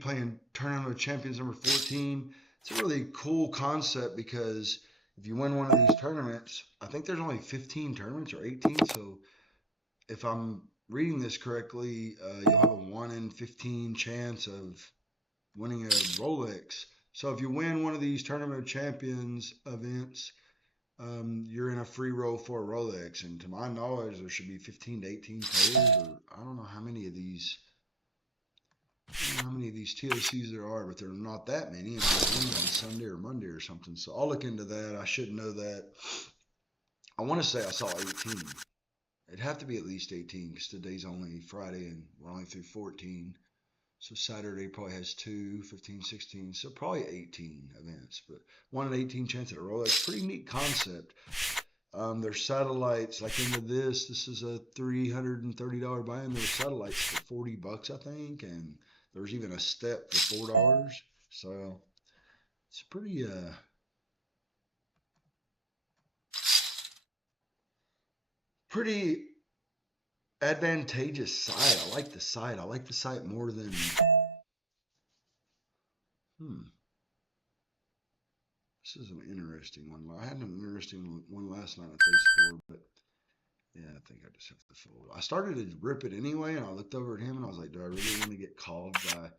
playing Tournament of Champions number 14. It's a really cool concept because if you win one of these tournaments, I think there's only 15 tournaments or 18. So if I'm reading this correctly, you'll have a 1 in 15 chance of winning a Rolex. So if you win one of these Tournament of Champions events, you're in a free roll for a Rolex. And to my knowledge, there should be 15 to 18 players, or I don't know how many of these. I don't know how many of these TOCs there are, but there are not that many. And they're on Sunday or Monday or something. So I'll look into that. I should know that. I want to say I saw 18. It'd have to be at least 18 because today's only Friday and we're only through 14. So Saturday probably has 2, 15, 16. So probably 18 events. But 1 in 18 chance at a Rolex. Pretty neat concept. There's satellites like into this. This is a $330 buy-in. There's satellites for $40, I think. And there's even a step for $4. So it's pretty pretty advantageous site. I like the site. I like the site more than This is an interesting one. I had an interesting one last night I faced for, but yeah, I think I just have to fold. I started to rip it anyway, and I looked over at him and I was like, do I really want to get called by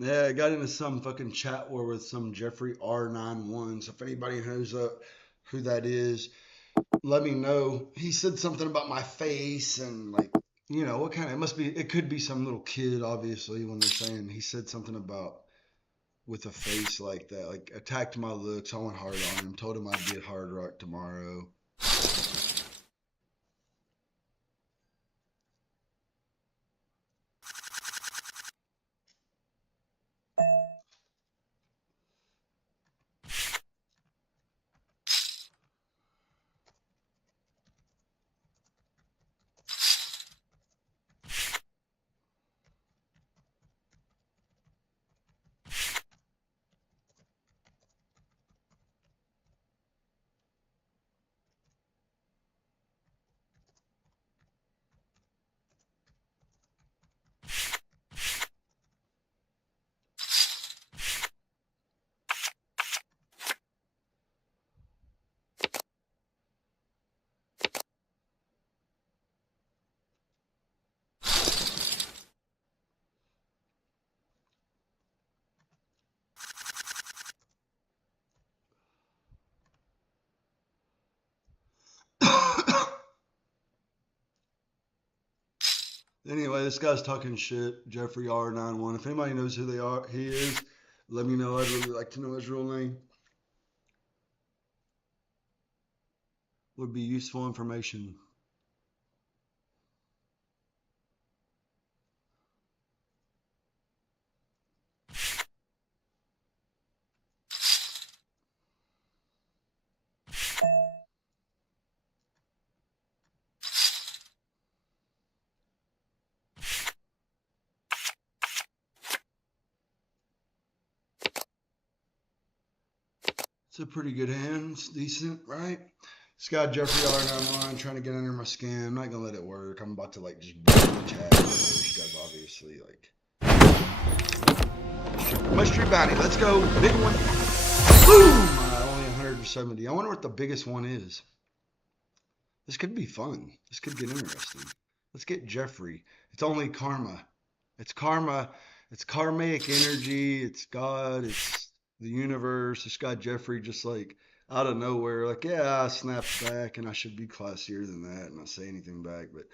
Yeah, I got into some fucking chat war with some Jeffrey R91. So if anybody knows who that is, let me know. He said something about my face and like, what kind of, it must be, it could be some little kid, obviously, when they're saying he said something about with a face like that, like attacked my looks. I went hard on him, told him I'd be at Hard Rock tomorrow. Anyway, this guy's talking shit. Jeffrey R91. If anybody knows who he is, let me know. I'd really like to know his real name. Would be useful information. It's a pretty good hand. It's decent, right? This guy Jeffrey R91 trying to get under my skin. I'm not gonna let it work. I'm about to like just blow the chat. This guy's obviously like mystery bounty. Let's go, big one. Boom! Only 170. I wonder what the biggest one is. This could be fun. This could get interesting. Let's get Jeffrey. It's only karma. It's karma. It's karmic energy. It's God. It's the universe. This guy Jeffrey just like out of nowhere, like, yeah, I snapped back and I should be classier than that and not say anything back. But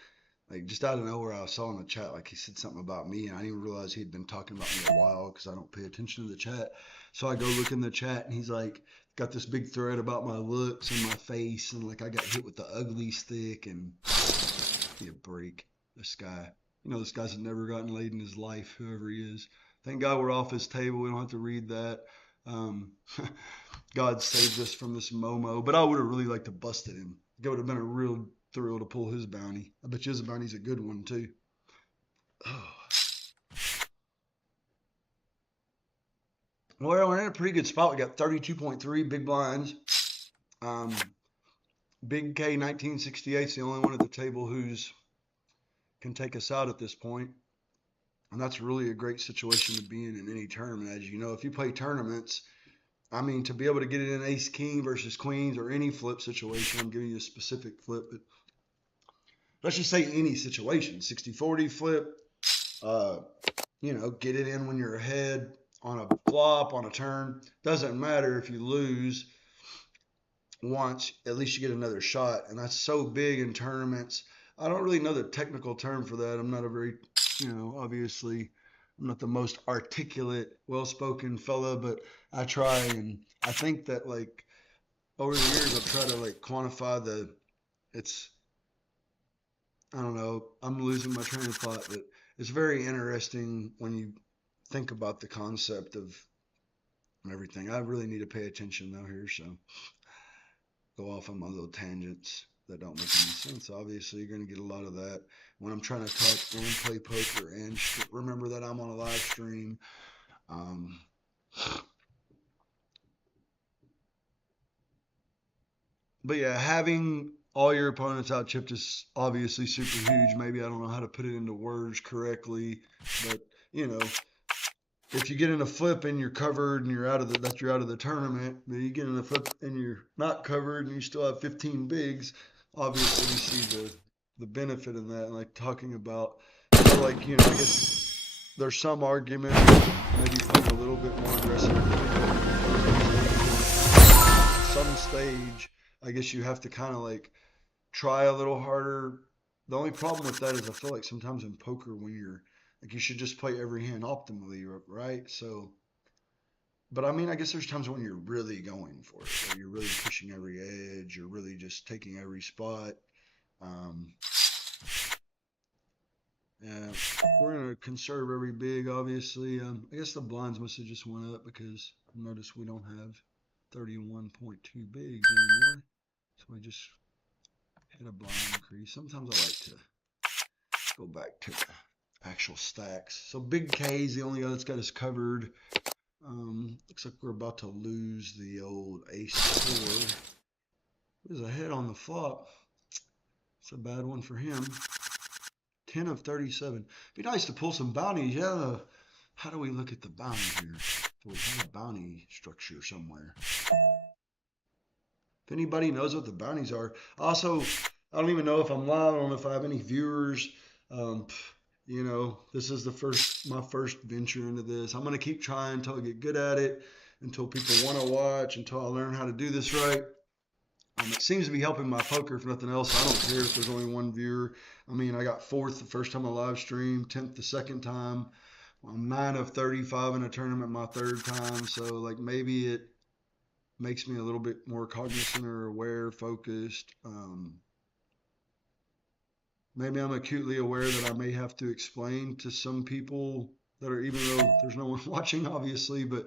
like just out of nowhere, I saw in the chat like he said something about me, and I didn't even realize he'd been talking about me a while because I don't pay attention to the chat. So I go look in the chat, and he's like got this big thread about my looks and my face, and like I got hit with the ugly stick, and a break. This guy, this guy's never gotten laid in his life, whoever he is. Thank God we're off his table. We don't have to read that. Um, God saved us from this Momo, but I would have really liked to busted him. It would have been a real thrill to pull his bounty. I bet you his bounty's a good one too. Oh. Well, we're in a pretty good spot. We got 32.3 big blinds. Um, Big K 1968 is the only one at the table who's can take us out at this point. And that's really a great situation to be in any tournament. As you know, if you play tournaments, I mean, to be able to get it in ace king versus queens or any flip situation, I'm giving you a specific flip, but let's just say any situation, 60-40 flip, uh, get it in when you're ahead on a flop, on a turn. Doesn't matter if you lose once, at least you get another shot. And that's so big in tournaments. I don't really know the technical term for that. I'm not a very, obviously, I'm not the most articulate, well spoken fella, but I try. And I think that, like, over the years, I've tried to, like, quantify it's, I don't know, I'm losing my train of thought, but it's very interesting when you think about the concept of everything. I really need to pay attention, though, here, so go off on my little tangents that don't make any sense. Obviously, you're going to get a lot of that when I'm trying to talk and play poker and remember that I'm on a live stream. Um, but yeah, having all your opponents out chipped is obviously super huge. Maybe I don't know how to put it into words correctly, but you know, if you get in a flip and you're covered and you're out of the tournament, then you get in a flip and you're not covered and you still have 15 bigs. Obviously, you see the benefit in that. And like talking about, so like I guess there's some argument maybe playing a little bit more aggressive. Some stage, I guess you have to kind of like try a little harder. The only problem with that is I feel like sometimes in poker when you're like you should just play every hand optimally, right? So, but I mean, I guess there's times when you're really going for it, where you're really pushing every edge, you're really just taking every spot. Um, yeah, we're gonna conserve every big, obviously. I guess the blinds must have just went up because notice we don't have 31.2 bigs anymore, so we just hit a blind increase. Sometimes I like to go back to the actual stacks. So Big K is the only guy that's got us covered. Looks like we're about to lose the old ace four. There's a hit on the flop. It's a bad one for him. 10 of 37. Be nice to pull some bounties. Yeah. How do we look at the bounty here? Do we have a bounty structure somewhere? If anybody knows what the bounties are. Also, I don't even know if I'm live. I don't know if I have any viewers. Um, this is my first venture into this. I'm gonna keep trying until I get good at it, until people want to watch, until I learn how to do this right. It seems to be helping my poker, if nothing else. I don't care if there's only one viewer. I mean, I got fourth the first time I live streamed, 10th the second time. I'm 9 of 35 in a tournament my third time. So, like, maybe it makes me a little bit more cognizant or aware, focused. Maybe I'm acutely aware that I may have to explain to some people that are, even though there's no one watching, obviously, but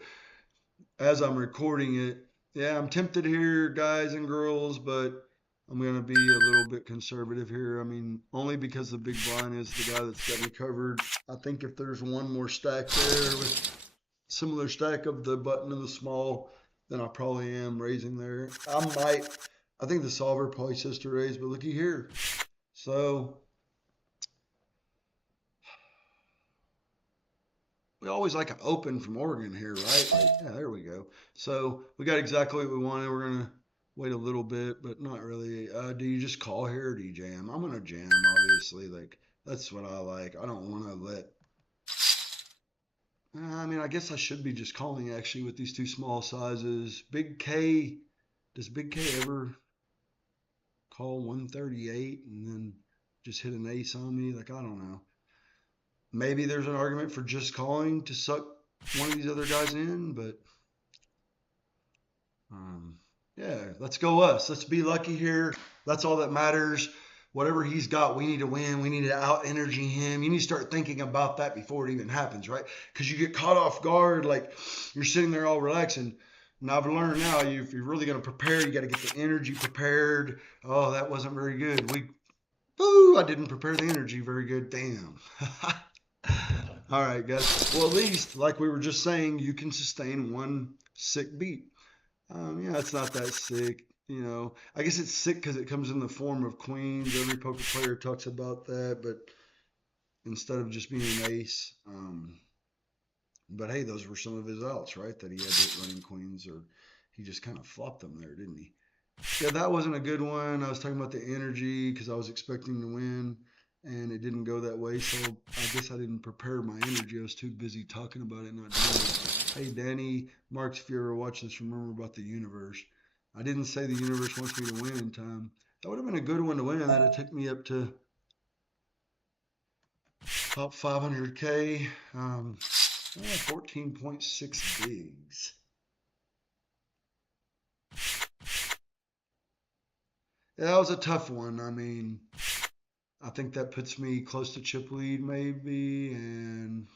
as I'm recording it, yeah, I'm tempted here, guys and girls, but I'm going to be a little bit conservative here. I mean, only because the big blind is the guy that's got me covered. I think if there's one more stack there with similar stack of the button and the small, then I probably am raising there. I think the solver probably says to raise, but looky here. So we always like an open from Oregon here, right? Like, yeah, there we go. So we got exactly what we wanted. We're gonna wait a little bit, but not really. Do you just call here or do you jam? I'm gonna jam, obviously. Like that's what I like. I don't want to let. I mean, I guess I should be just calling actually with these two small sizes. Big K, does Big K ever call 138 and then just hit an ace on me? Like I don't know. Maybe there's an argument for just calling to suck one of these other guys in, but Um, yeah, let's go us. Let's be lucky here. That's all that matters. Whatever he's got, we need to win. We need to out energy him. You need to start thinking about that before it even happens, right? Because you get caught off guard, like you're sitting there all relaxing. And I've learned now, if you're really going to prepare, you got to get the energy prepared. Oh, that wasn't very good. I didn't prepare the energy very good. Damn. All right, guys. Well, at least, like we were just saying, you can sustain one sick beat. Yeah, it's not that sick. I guess it's sick because it comes in the form of queens. Every poker player talks about that, but instead of just being an ace. But hey, those were some of his outs, right? That he had to running queens, or he just kind of flopped them there, didn't he? Yeah, that wasn't a good one. I was talking about the energy because I was expecting to win, and it didn't go that way. So I guess I didn't prepare my energy. I was too busy talking about it, not doing it. Hey, Danny, Marks, if you ever watch this, remember about the universe. I didn't say the universe wants me to win in time. That would have been a good one to win. That'd take me up to about 500K. 14.6 bigs. Yeah, that was a tough one. I mean, I think that puts me close to chip lead maybe, and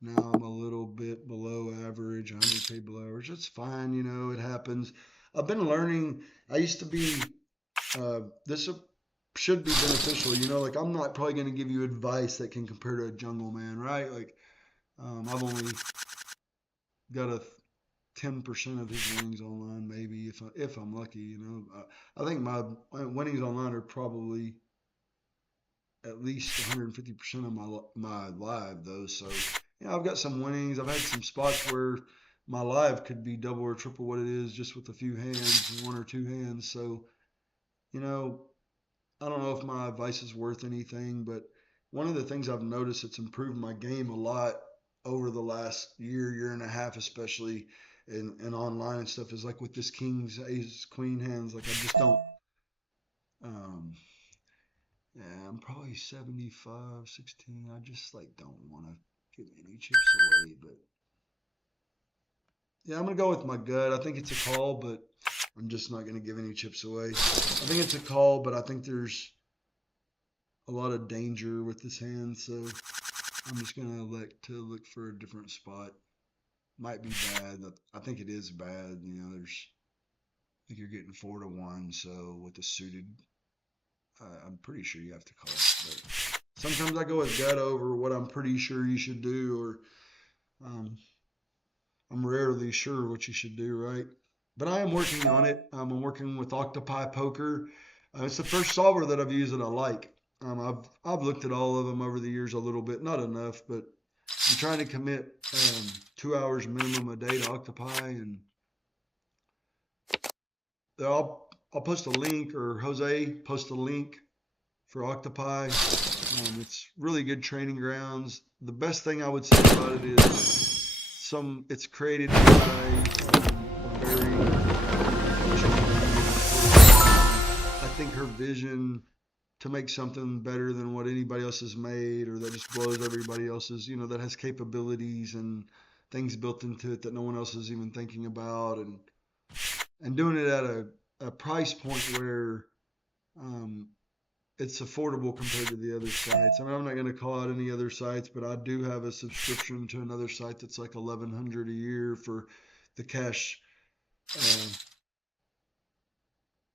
now I'm a little bit below average. 100K below average. It's fine, it happens. I've been learning. I used to be. This should be beneficial. Like I'm not probably going to give you advice that can compare to a jungle man, right? Like I've only got a 10% of his winnings online, maybe if I'm lucky. I think my winnings online are probably at least 150% of my live though. So I've got some winnings. I've had some spots where my live could be double or triple what it is just with a few hands, one or two hands. So you know, I don't know if my advice is worth anything, but one of the things I've noticed that's improved my game a lot over the last year and a half, especially in online and stuff, is like with this kings, ace, queen hands. Like I just don't. Um, yeah, I'm probably 75, 16. I just like don't want to give any chips away. But yeah, I'm gonna go with my gut. I think it's a call, but I'm just not gonna give any chips away. I think it's a call, but I think there's a lot of danger with this hand, so I'm just gonna elect to look for a different spot. Might be bad. I think it is bad. You know, I think you're getting 4-1. So with the suited, I'm pretty sure you have to call. But sometimes I go with gut over what I'm pretty sure you should do, or I'm rarely sure what you should do, right? But I am working on it. I'm working with Octopi Poker. It's the first solver that I've used that I like. I've looked at all of them over the years a little bit, not enough, but I'm trying to commit 2 hours minimum a day to Octopi, and I'll post a link, or Jose post a link for Octopi. It's really good training grounds. The best thing I would say about it is it's created by a I think her vision to make something better than what anybody else has made, or that just blows everybody else's, that has capabilities and things built into it that no one else is even thinking about, and doing it at a price point where um, it's affordable compared to the other sites. I mean, I'm not going to call out any other sites, but I do have a subscription to another site that's like $1,100 a year for the cash. Uh,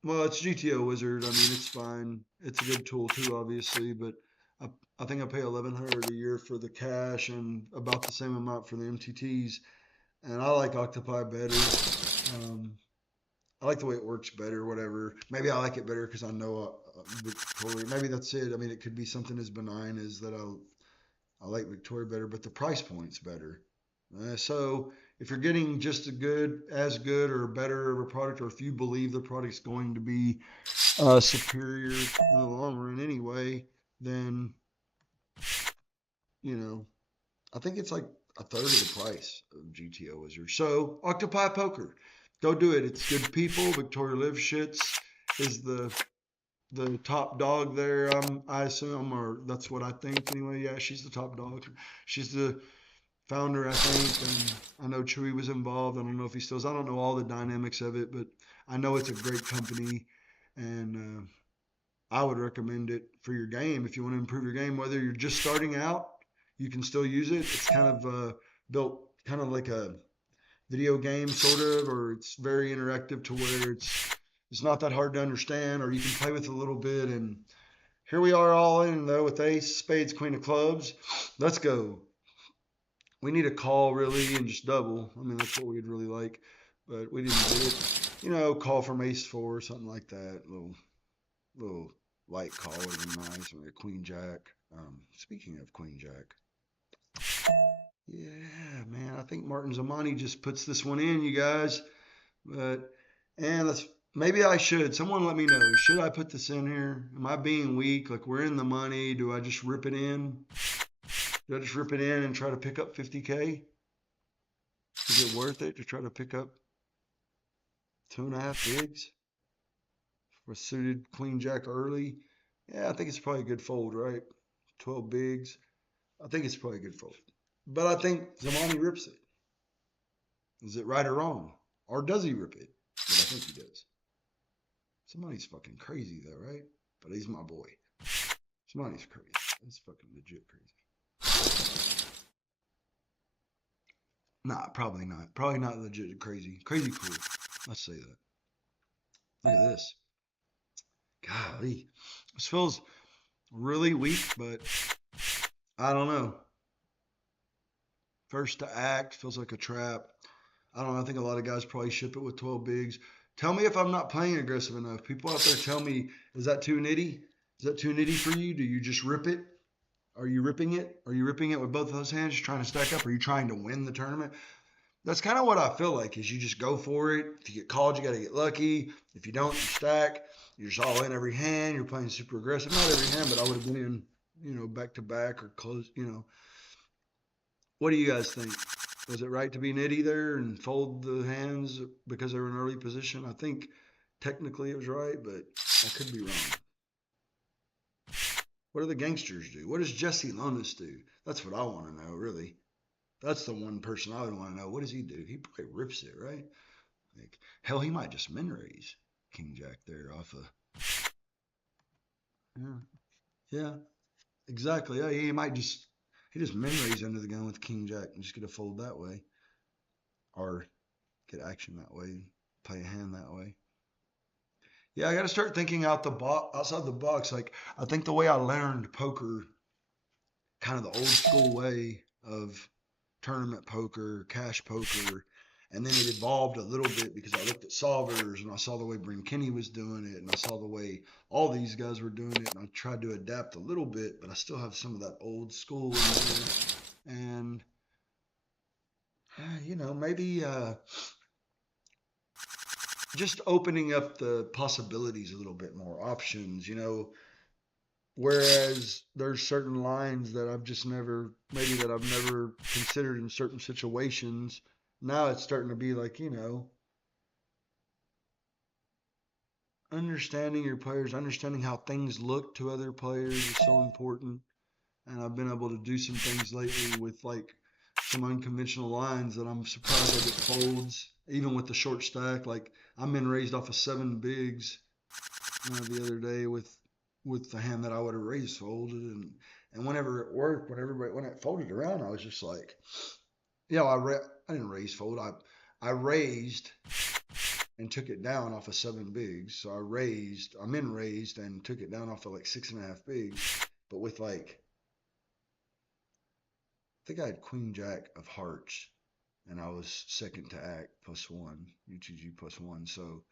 well, it's GTO Wizard. I mean, it's fine. It's a good tool too, obviously, but I, I think I pay $1,100 a year for the cash and about the same amount for the MTTs. And I like Octopi better. Um, I like the way it works better, whatever. Maybe I like it better because I know Victoria. Maybe that's it. I mean, it could be something as benign as that I like Victoria better, but the price point's better. So if you're getting just as good or better of a product, or if you believe the product's going to be superior in the long run anyway, then, you know, I think it's like a third of the price of GTO Wizard. So Octopi Poker, go do it. It's good people. Victoria Liveshits is the top dog there. I assume, or that's what I think anyway. Yeah, she's the top dog. She's the founder, I think, and I know Chewy was involved. I don't know if he still is. I don't know all the dynamics of it, but I know it's a great company, and I would recommend it for your game if you want to improve your game. Whether you're just starting out, you can still use it. It's kind of built kind of like a video game, sort of, or it's very interactive to where it's not that hard to understand, or you can play with it a little bit. And here we are all in though with ace, spades, queen of clubs. Let's go. We need a call really and just double. I mean, that's what we'd really like, but we didn't do it. Call from ace four or something like that. Little light call would have been nice. Or a queen jack. Speaking of queen jack, yeah, man, I think Martin Zamani just puts this one in, you guys. But and let's maybe I should. Someone let me know. Should I put this in here? Am I being weak? Like we're in the money. Do I just rip it in? Do I just rip it in and try to pick up 50K? Is it worth it to try to pick up 2.5 bigs for suited queen jack early? Yeah, I think it's probably a good fold, right? 12 bigs. I think it's probably a good fold. But I think Zamani rips it. Is it right or wrong? Or does he rip it? But I think he does. Zamani's fucking crazy though, right? But he's my boy. Zamani's crazy. That's fucking legit crazy. Nah, probably not. Probably not legit crazy. Crazy cool. Let's say that. Look at this. Golly. This feels really weak, but I don't know. First to act feels like a trap. I don't know. I think a lot of guys probably ship it with 12 bigs. Tell me if I'm not playing aggressive enough. People out there tell me, is that too nitty? Is that too nitty for you? Do you just rip it? Are you ripping it? Are you ripping it with both of those hands? You're trying to stack up? Are you trying to win the tournament? That's kind of what I feel like is you just go for it. If you get called, you got to get lucky. If you don't, you stack. You're just all in every hand. You're playing super aggressive. Not every hand, but I would have been in back to back or close. What do you guys think? Was it right to be nitty there and fold the hands because they were in early position? I think technically it was right, but I could be wrong. What do the gangsters do? What does Jesse Lonis do? That's what I want to know, really. That's the one person I would want to know. What does he do? He probably rips it, right? Like, hell, he might just min raise King Jack there off of. Yeah, yeah, exactly. Yeah, he just min raise under the gun with King Jack and just get a fold that way, or get action that way, play a hand that way. Yeah, I got to start thinking outside the box. Like, I think the way I learned poker, kind of the old school way of tournament poker, cash poker, and then it evolved a little bit because I looked at solvers and I saw the way Bryn Kenny was doing it, and I saw the way all these guys were doing it, and I tried to adapt a little bit, but I still have some of that old school in there. And maybe just opening up the possibilities a little bit more, options. Whereas there's certain lines that I've never considered in certain situations. Now it's starting to be like, understanding your players, understanding how things look to other players is so important. And I've been able to do some things lately with like some unconventional lines that I'm surprised I get folds, even with the short stack. Like I'm in raised off of 7 bigs the other day with the hand that I would have raised folded, and whenever it worked, when it folded around, I was just like, I didn't raise fold. I raised and took it down off of 7 bigs. So I'm in raised and took it down off of like 6.5 bigs. But with like, I think I had Queen Jack of hearts, and I was second to act +1, UTG +1. So,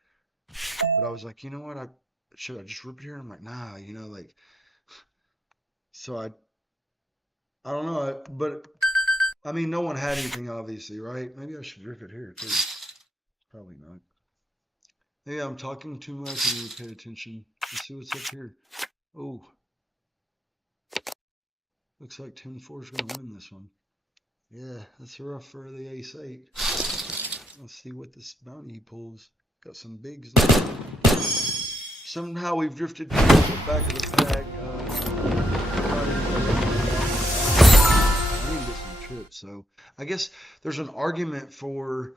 but I was like, you know what? Should I just rip it here? I'm like, nah, like, so I don't know, but I mean, no one had anything obviously, right? Maybe I should rip it here too. Probably not. Hey, I'm talking too much and you pay attention. Let's see what's up here. Oh, looks like 10-4 is going to win this one. Yeah, that's rough for the ace-8. Let's see what this bounty pulls. Got some bigs there. Somehow we've drifted to the back of the pack. I need to get some trips, so I guess there's an argument for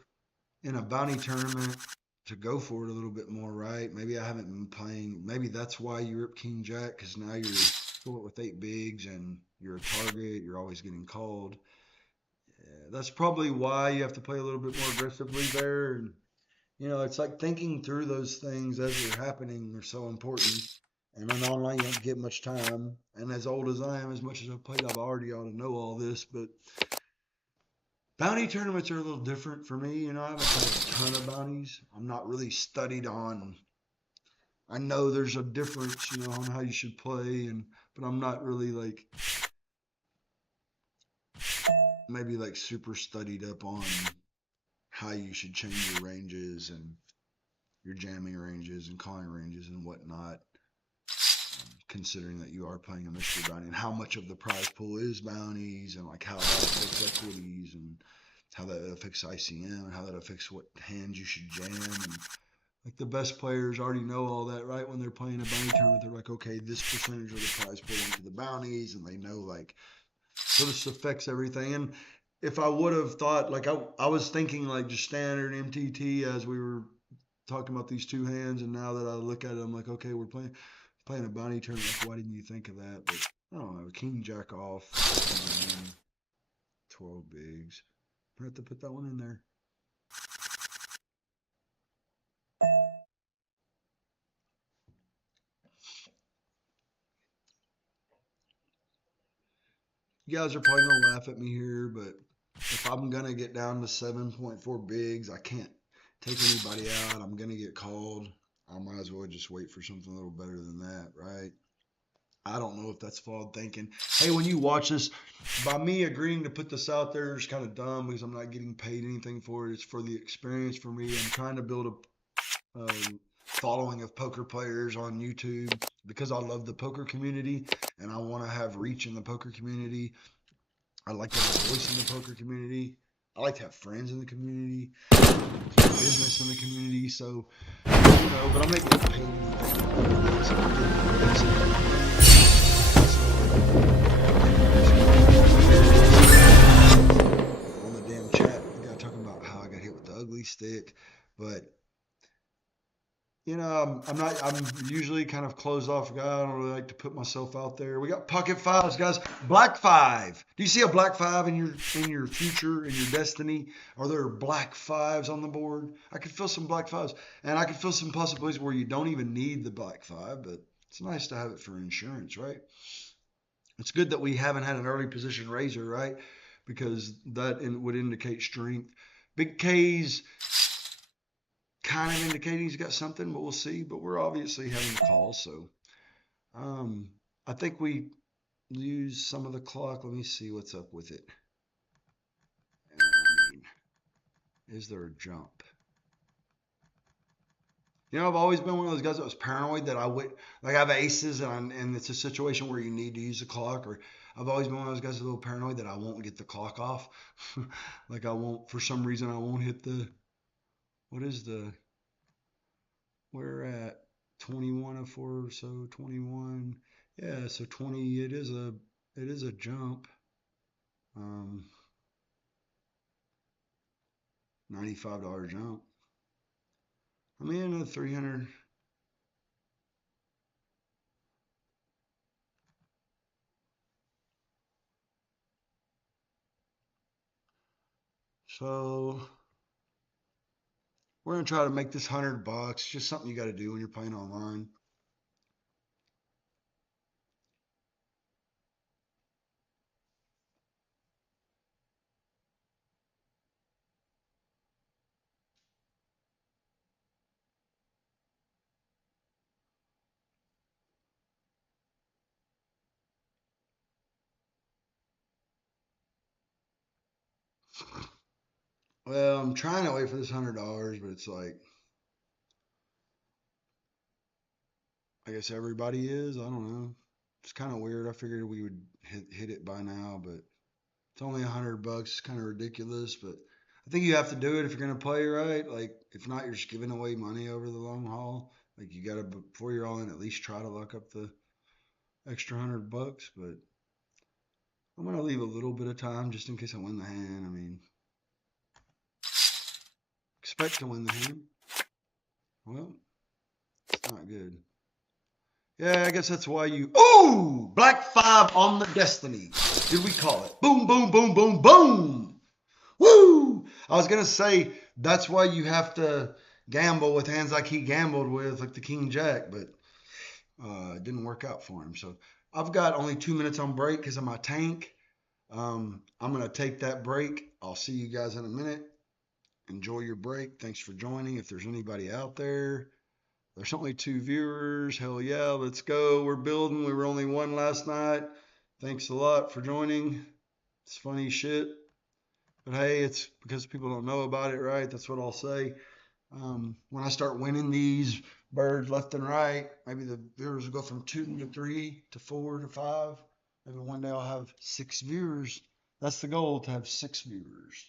in a bounty tournament to go for it a little bit more, right? Maybe I haven't been playing. Maybe that's why you rip King Jack, because now you're short with 8 bigs and you're a target. You're always getting called. Yeah, that's probably why you have to play a little bit more aggressively there. And it's like thinking through those things as they're happening are so important. And then online, you don't get much time. And as old as I am, as much as I've played, I've already ought to know all this. But bounty tournaments are a little different for me. I haven't played a ton of bounties. I'm not really studied on. I know there's a difference, on how you should play, but I'm not really like maybe like super studied up on how you should change your ranges and your jamming ranges and calling ranges and whatnot. Considering that you are playing a mystery bounty and how much of the prize pool is bounties and like how that affects equities and how that affects ICM and how that affects what hands you should jam, and like the best players already know all that, right? When they're playing a bounty tournament, they're like, okay, this percentage of the prize pool went to the bounties, and they know like so this affects everything. And if I would have thought like I was thinking like just standard MTT as we were talking about these two hands, and now that I look at it, I'm like, okay, we're playing a bounty tournament. Like, why didn't you think of that? But I don't know. King Jack off, 12 bigs. I have to put that one in there. You guys are probably gonna laugh at me here, but if I'm gonna get down to 7.4 bigs, I can't take anybody out. I'm gonna get called. I might as well just wait for something a little better than that, right? I don't know if that's flawed thinking. Hey, when you watch this, by me agreeing to put this out there is kind of dumb because I'm not getting paid anything for it. It's for the experience for me. I'm trying to build following of poker players on YouTube because I love the poker community and I want to have reach in the poker community. I like to have a voice in the poker community. I like to have friends in the community, business in the community. So, but I'm not getting paid anything for this. I'm getting on the damn chat, the guy talking about how I got hit with the ugly stick, but I'm usually kind of closed off guy. I don't really like to put myself out there. We got pocket fives, guys. Black five. Do you see a black five in your future, in your destiny? Are there black fives on the board? I could feel some black fives, and I could feel some possibilities where you don't even need the black five, but it's nice to have it for insurance, right? It's good that we haven't had an early position raiser, right? Because that would indicate strength. Big K's kind of indicating he's got something, but we'll see. But we're obviously having a call, so um, I think we use some of the clock. Let me see what's up with it. I mean, is there a jump? I've always been one of those guys that was paranoid that I would like I have aces and it's a situation where you need to use the clock, or I've always been one of those guys a little paranoid that I won't get the clock off. Like I won't, for some reason, I won't hit what is we're at 21 of 4, so 21. Yeah, so 20, it is a jump. Um, $95 jump. I'm in a 300. So we're gonna try to make this $100. Just something you got to do when you're playing online. Well, I'm trying to wait for this $100, but it's like I guess everybody is. I don't know. It's kind of weird. I figured we would hit it by now, but it's only $100. It's kind of ridiculous, but I think you have to do it if you're gonna play, right? Like if not, you're just giving away money over the long haul. Like you gotta before you're all in, at least try to lock up the extra $100. But I'm gonna leave a little bit of time just in case I win the hand. I mean, expect to win the hand. Well, it's not good. Yeah, I guess that's why you. Ooh, black five on the destiny. Did we call it? Boom, boom, boom, boom, boom. Woo! I was gonna say that's why you have to gamble with hands like he gambled with, like the King Jack, but it didn't work out for him. So I've got only 2 minutes on break because of my tank. I'm gonna take that break. I'll see you guys in a minute. Enjoy your break. Thanks for joining. If there's anybody out there, there's only 2 viewers. Hell yeah, let's go. We're building. We were only one last night. Thanks a lot for joining. It's funny shit. But hey, it's because people don't know about it, right? That's what I'll say. When I start winning these birds left and right, maybe the viewers will go from 2 to 3 to 4 to 5. Maybe one day I'll have 6 viewers. That's the goal, to have 6 viewers.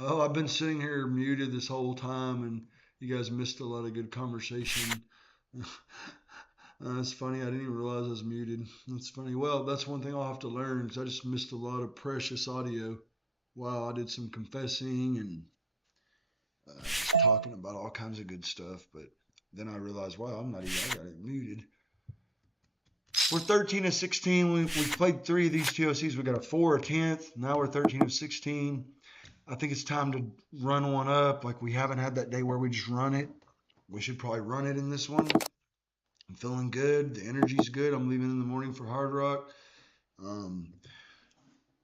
Oh, I've been sitting here muted this whole time, and you guys missed a lot of good conversation. That's funny. I didn't even realize I was muted. That's funny. Well, that's one thing I'll have to learn because I just missed a lot of precious audio. Wow, I did some confessing and just talking about all kinds of good stuff, but then I realized, wow, I got it muted. We're 13 of 16. We played 3 of these TOCs. We got a 4, a 10th. Now we're 13 of 16. I think it's time to run one up. Like, we haven't had that day where we just run it. We should probably run it in this one. I'm feeling good. The energy's good. I'm leaving in the morning for Hard Rock. Um,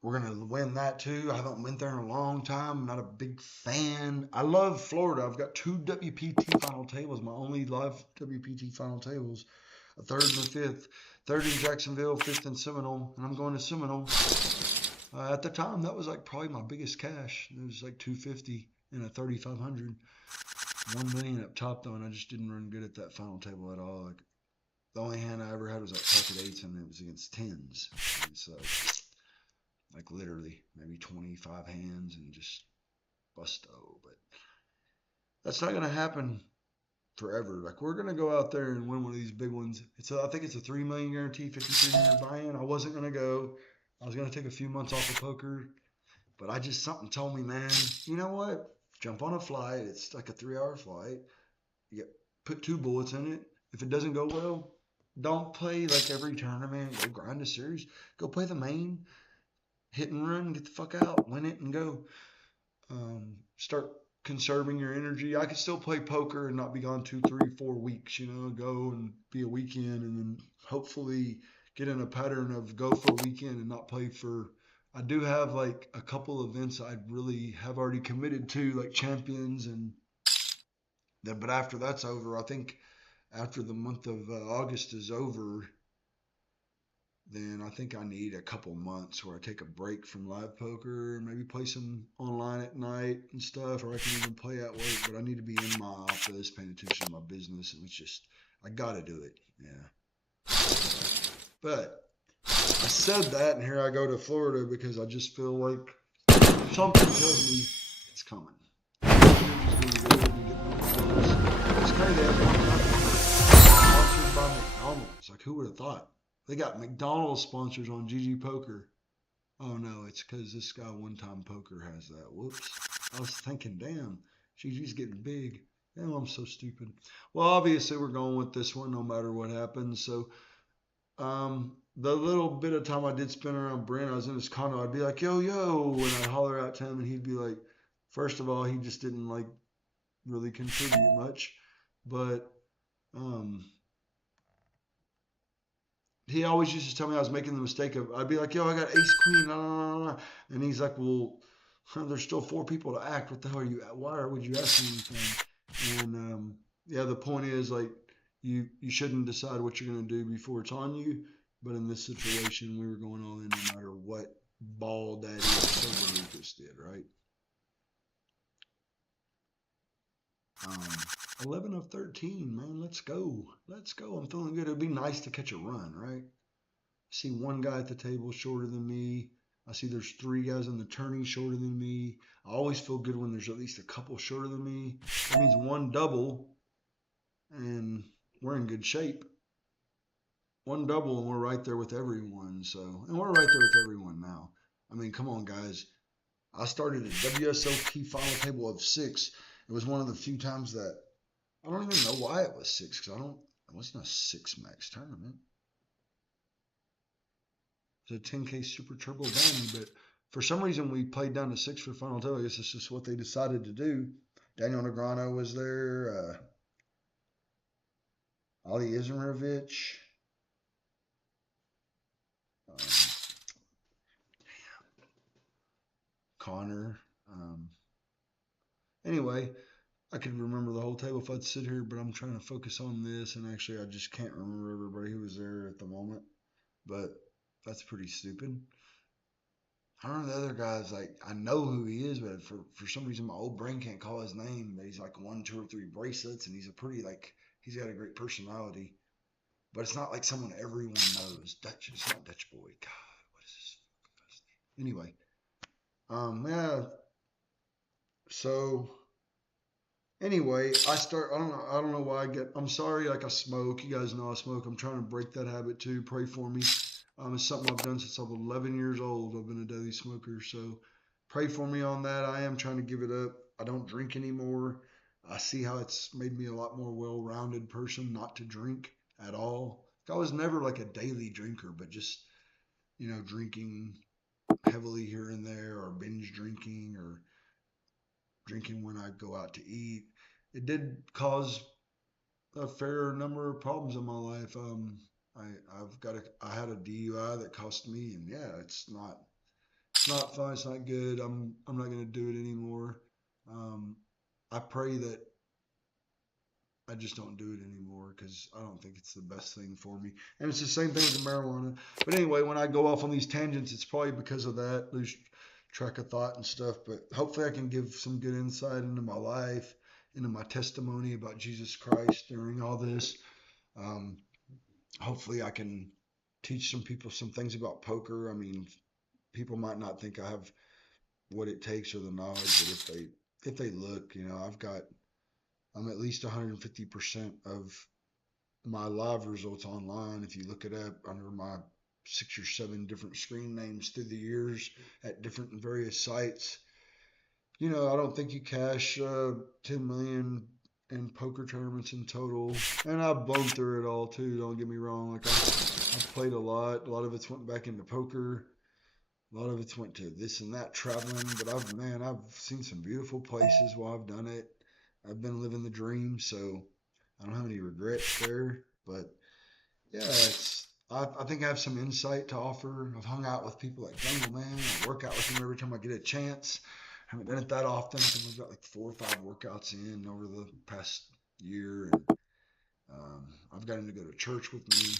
we're going to win that too. I haven't went there in a long time. I'm not a big fan. I love Florida. I've got 2 WPT final tables, my only live WPT final tables. A 3rd and a 5th. 3rd in Jacksonville, 5th in Seminole, and I'm going to Seminole. At the time, that was like probably my biggest cash. It was like 250 and a 3,500. 1 million up top though, and I just didn't run good at that final table at all. Like, the only hand I ever had was like pocket 8s, and it was against 10s. And so, like, literally maybe 25 hands and just busto. But that's not gonna happen forever. Like, we're gonna go out there and win one of these big ones. I think it's a 3 million guarantee, 5,300 buy-in. I wasn't gonna go. I was gonna take a few months off of poker, but something told me, man, you know what? Jump on a flight. It's like a 3-hour flight. You get, put 2 bullets in it. If it doesn't go well, don't play like every tournament. Go grind a series. Go play the main. Hit and run. Get the fuck out. Win it and go. Start conserving your energy. I could still play poker and not be gone 2, 3, 4 weeks. Go and be a weekend, and then hopefully get in a pattern of go for a weekend and not play for. I do have like a couple events I really have already committed to, like champions and that. But after that's over, I think after the month of August is over, then I think I need a couple months where I take a break from live poker, maybe play some online at night and stuff, or I can even play at work. But I need to be in my office, paying attention to my business, and it's just I gotta do it. Yeah. But I said that, and here I go to Florida because I just feel like something tells me it's coming. It's crazy. Sponsored by McDonald's. Like, who would have thought? They got McDonald's sponsors on GG Poker. Oh no, it's because this guy One Time Poker has that. Whoops. I was thinking, damn, GG's getting big. Damn, I'm so stupid. Well, obviously we're going with this one no matter what happens. So, the little bit of time I did spend around Brent, I was in his condo. I'd be like, yo, yo, and I'd holler out to him, and he'd be like, first of all, he just didn't like really contribute much, but um, he always used to tell me I was making the mistake of, I'd be like, yo, I got ace queen, nah, nah, nah, nah. And he's like, well, there's still 4 people to act. What the hell are you, why would you ask me anything? And yeah, the point is, like, you shouldn't decide what you're going to do before it's on you. But in this situation, we were going all in no matter what ball daddy or Silver Lucas did, right? Um, 11 of 13, man. Let's go. Let's go. I'm feeling good. It'd be nice to catch a run, right? See one guy at the table shorter than me. I see there's 3 guys in the tourney shorter than me. I always feel good when there's at least a couple shorter than me. That means one double, and we're in good shape. One double, and we're right there with everyone. So, and we're right there with everyone now. I mean, come on, guys. I started a WSOP final table of 6. It was one of the few times that I don't even know why it was 6 because it wasn't a 6 max tournament. It's a 10K Super Turbo Bounty, but for some reason we played down to 6 for final table. I guess it's just what they decided to do. Daniel Negreanu was there, Ali Izmarovich, um, Connor. Anyway, I could remember the whole table if I'd sit here, but I'm trying to focus on this, and actually I just can't remember everybody who was there at the moment. But that's pretty stupid. I don't know the other guys. Like, I know who he is, but for some reason my old brain can't call his name. But he's like won 2 or 3 bracelets, and he's a pretty, like, he's got a great personality. But it's not like someone everyone knows. Dutch. It's not Dutch Boy. God, what is this? Anyway, yeah. So anyway, I don't know why I'm sorry, like I smoke. You guys know I smoke. I'm trying to break that habit too. Pray for me. It's something I've done since I was 11 years old. I've been a daily smoker. So pray for me on that. I am trying to give it up. I don't drink anymore. I see how it's made me a lot more well-rounded person not to drink at all. I was never like a daily drinker, but just, drinking heavily here and there, or binge drinking, or drinking when I go out to eat. It did cause a fair number of problems in my life. I I had a DUI that cost me, and yeah, it's not fun. It's not good. I'm not gonna do it anymore. Um, I pray that I just don't do it anymore because I don't think it's the best thing for me. And it's the same thing with the marijuana. But anyway, when I go off on these tangents, it's probably because of that, lose track of thought and stuff. But hopefully, I can give some good insight into my life, into my testimony about Jesus Christ during all this. Um, Hopefully, I can teach some people some things about poker. I mean, people might not think I have what it takes or the knowledge, but if they look, I'm at least 150% of my live results online. If you look it up under my 6 or 7 different screen names through the years at different and various sites, I don't think you cash 10 million in poker tournaments in total. And I've blown through it all too. Don't get me wrong. Like I've played a lot. A lot of it's went back into poker. A lot of it's went to this and that traveling. But I've seen some beautiful places while I've done it. I've been living the dream, so I don't have any regrets there. But yeah, I think I have some insight to offer. I've hung out with people like Jungle Man. I work out with them every time I get a chance. I haven't done it that often. I think we've got like 4 or 5 workouts in over the past year. And I've got him to go to church with me.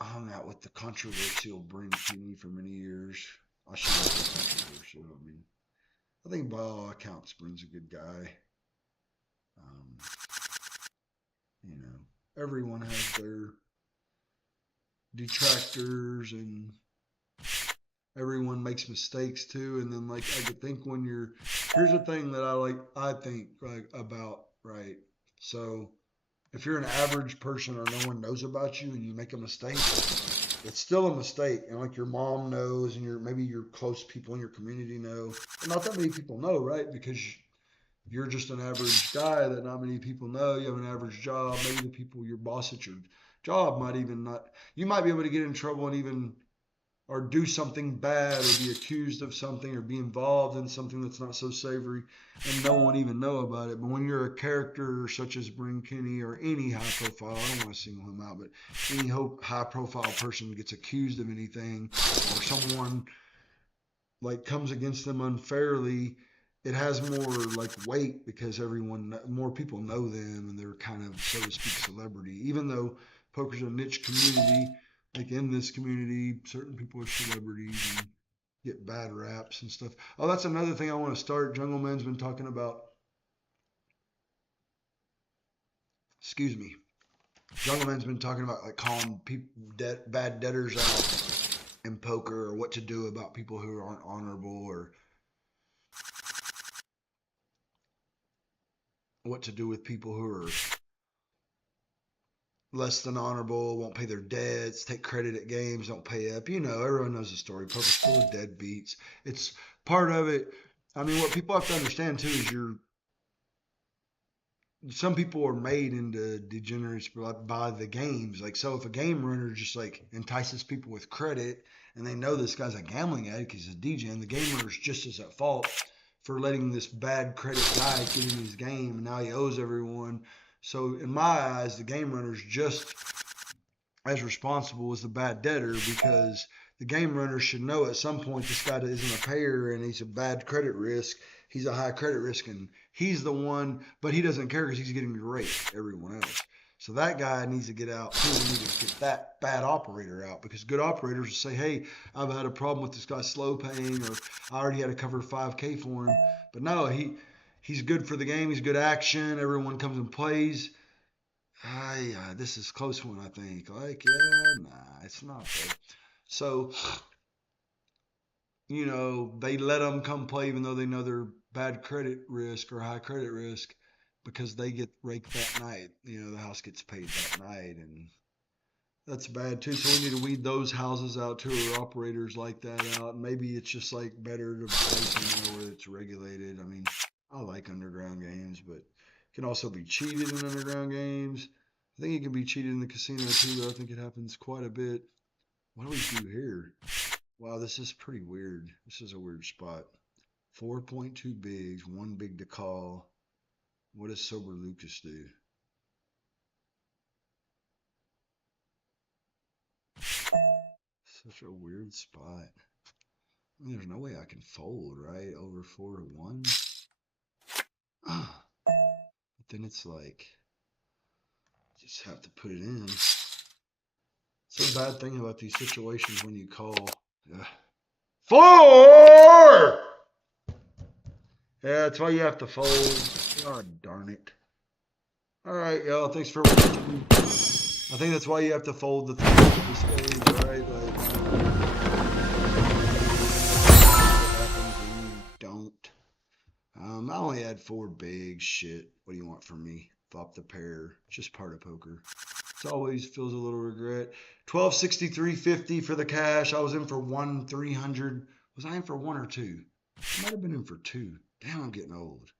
I hung out with the controversial Bryn Keeney for many years. I shouldn't say controversial. I mean, I think by all accounts, Bryn's a good guy. Um, everyone has their detractors, and everyone makes mistakes too. And then, like, I could think here's the thing that I think like about, right? So if you're an average person or no one knows about you and you make a mistake, it's still a mistake. And like your mom knows, and maybe your close people in your community know. And not that many people know, right? Because you're just an average guy that not many people know. You have an average job. Maybe the people, your boss at your job, might even not. You might be able to get in trouble and even or do something bad or be accused of something or be involved in something that's not so savory and no one even know about it. But when you're a character such as Bryn Kinney or any high profile, I don't want to single him out, but any high profile person gets accused of anything or someone like comes against them unfairly, it has more like weight because more people know them and they're kind of, so to speak, celebrity. Even though poker's a niche community, like in this community, certain people are celebrities and get bad raps and stuff. Oh, that's another thing I want to start. Jungle Man's been talking about. Excuse me. Jungle Man's been talking about like calling people bad debtors out in poker, or what to do about people who aren't honorable, or what to do with people who are less than honorable, won't pay their debts, take credit at games, don't pay up. Everyone knows the story. Poker's full of deadbeats. It's part of it. I mean, what people have to understand too is some people are made into degenerates by the games. Like, so if a game runner just like entices people with credit and they know this guy's a gambling addict, he's a degen, the game runner's just as at fault for letting this bad credit guy get in his game, and now he owes everyone. So in my eyes, the game runner's just as responsible as the bad debtor, because the game runner should know at some point this guy isn't a payer and he's a bad credit risk. He's a high credit risk, and he's the one, but he doesn't care because he's getting raped everyone else. So that guy needs to get out too. We need to get that bad operator out, because good operators will say, hey, I've had a problem with this guy slow paying, or I already had to cover 5K for him. But no, he's good for the game. He's good action. Everyone comes and plays. This is a close one, I think. Like, yeah, nah, it's not though. So, they let them come play even though they know they're bad credit risk or high credit risk because they get raked that night. You know, the house gets paid that night, and that's bad too. So we need to weed those houses out too, or operators like that out. Maybe it's just like better to play somewhere where it's regulated. I mean, I like underground games, but it can also be cheated in underground games. I think it can be cheated in the casino too, though. I think it happens quite a bit. What do we do here? Wow, this is pretty weird. This is a weird spot. 4.2 bigs, one big to call. What does Sober Lucas do? Such a weird spot. I mean, there's no way I can fold, right? Over 4-1. But then it's like, just have to put it in. It's a bad thing about these situations when you call. Ugh. 4! Yeah, that's why you have to fold. God darn it. All right, y'all. Thanks for watching. I think that's why you have to fold the thing at this stage, right? Like, what happens when you don't? I only had 4 big. Shit. What do you want from me? Flop the pair. It's just part of poker. It always feels a little regret. 1263.50 for the cash. I was in for 1-300. Was I in for 1 or 2? I might have been in for 2. Damn, I'm getting old.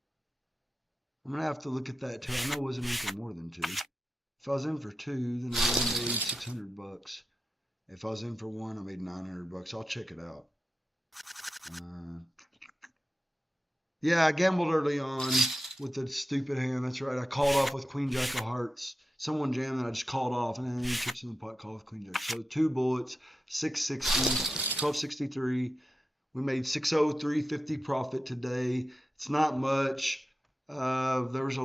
I'm gonna have to look at that too. I know I wasn't in for more than 2. If I was in for 2, then I only made $600. If I was in for 1, I made $900. I'll check it out. Yeah, I gambled early on with the stupid hand. That's right. I called off with Queen Jack of Hearts. Someone jammed and I just called off, and then chips in the pot, call with Queen Jack. So 2 bullets, 660, 1263. We made 603.50 profit today. It's not much. There was a